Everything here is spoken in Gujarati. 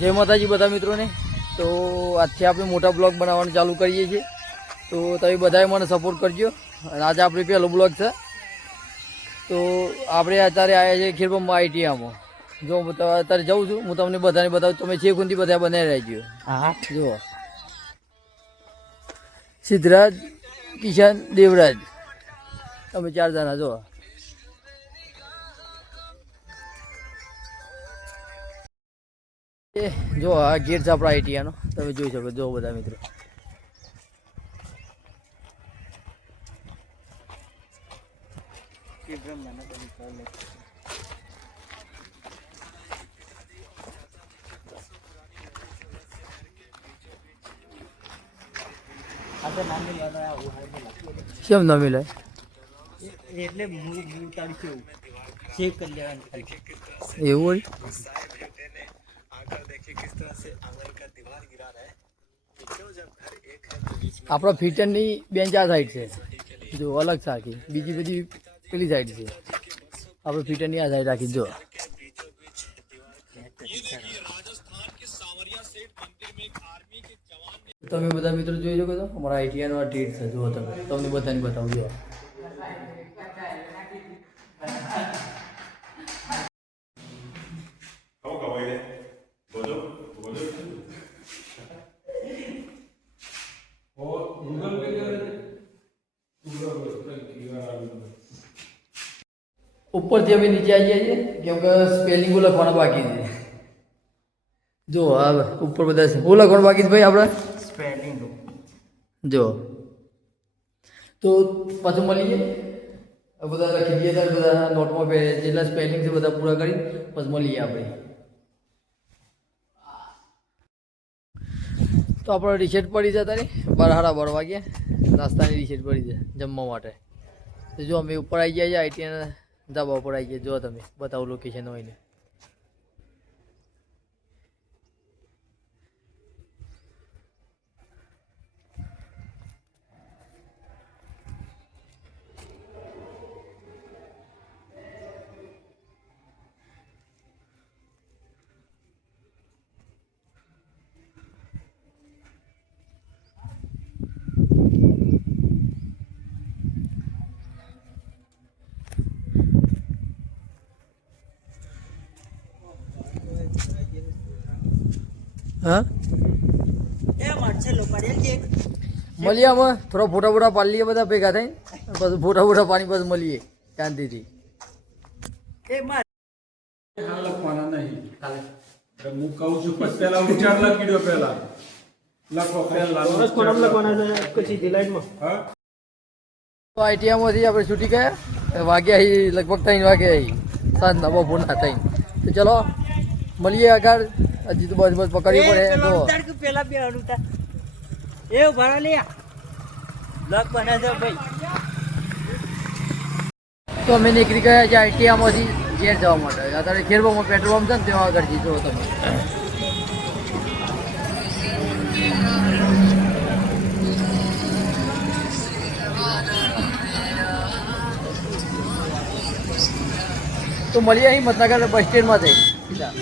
જય માતાજી બધા મિત્રોને. તો આજથી આપણે મોટા બ્લોગ બનાવવાનું ચાલુ કરીએ છીએ, તો તમે બધાએ મને સપોર્ટ કરજો. અને આજે આપણે પહેલો બ્લોગ છે. તો આપણે અત્યારે આવ્યા છીએ ખીરબંબા આઈટીઆમાં. જો હું અત્યારે જાઉં છું, હું તમને બધાને બતાવું. તમે છે કોનથી બધા બનાવી રહેજો. હા જુઓ, સિદ્ધરાજ, કિશન, દેવરાજ, તમે 4 જણા. જો જો આ ગેટ છે આપણા આઈટીઆનો, તમે જોઈ શકો. જો બધા મિત્રો કેમ ના મિલે એટલે ચેક કરી લેવાનું એવું હોય. આપણા ફિટરની બેન્ચ આ સાઈડ છે, જો અલગ છે આખી. બીજી બધી પેલી સાઈડ છે. આપણે ફિટરની આ સાઈડ રાખી. જો તમે બધા મિત્રો જોઈ શકો છો, અમારા આઈટીઆઈનો આ ટેટ છે. જુઓ તમે, તમને બધાને બતાવું. જો ઉપરથી અમે નીચે આવી જઈએ કેમ કે સ્પેલિંગો લખવાના બાકી છે. જો હવે ઉપર બધા શું લખવાનું બાકી છે ભાઈ આપણે? સ્પેલિંગ. જો તો પાછું મળીએ, બધા લખી દઈએ. ત્યારે બધા નોટમાં જેટલા સ્પેલિંગ છે બધા પૂરા કરી પછી મળીએ આપણે. તો આપણે રિસેટ પડી છે તારી 12:30 વાગ્યા. નાસ્તાની રિસેટ પડી છે જમવા માટે. તો જો અમે ઉપર આવી ગયા આઈટીઆઈના ધાબા ઉપર આવી ગયા. જો તમે બતાવું લોકેશન હોય ને. હા મળીએ. આમાં થોડા ફોટા ફોટા પાડી લઈએ બધા ભેગા થઈ, પછી ફોટા ફોટા પાણી પછી મળીએ શાંતિથી. હું કહું છું પછી પેલા ઉચ્ચાર લખી દો. પેલા લખો પેલા આઈટીઆઈમાંથી આપણે છૂટી ગયા. વાગ્યા અહીં લગભગ 3 વાગે અહીં સાંજના બપોરના 3. તો ચલો મળીએ આગળ. હજી તો બસ બસ પકડવી પડે. પેલા બે અડુતા એવું ભરા લે લક બનાવજો ભાઈ. તો અમે નીકળી ગયા છે આઈટીઆઈમાંથી ઘેર જવા માટે. અત્યારે ખેરબામાં પેટ્રોલ પંપ છે ને ત્યાં આગળ જઈ. જો તમે તો મળીએ અહીં મતનગર બસ સ્ટેન્ડમાં થઈ સીધા.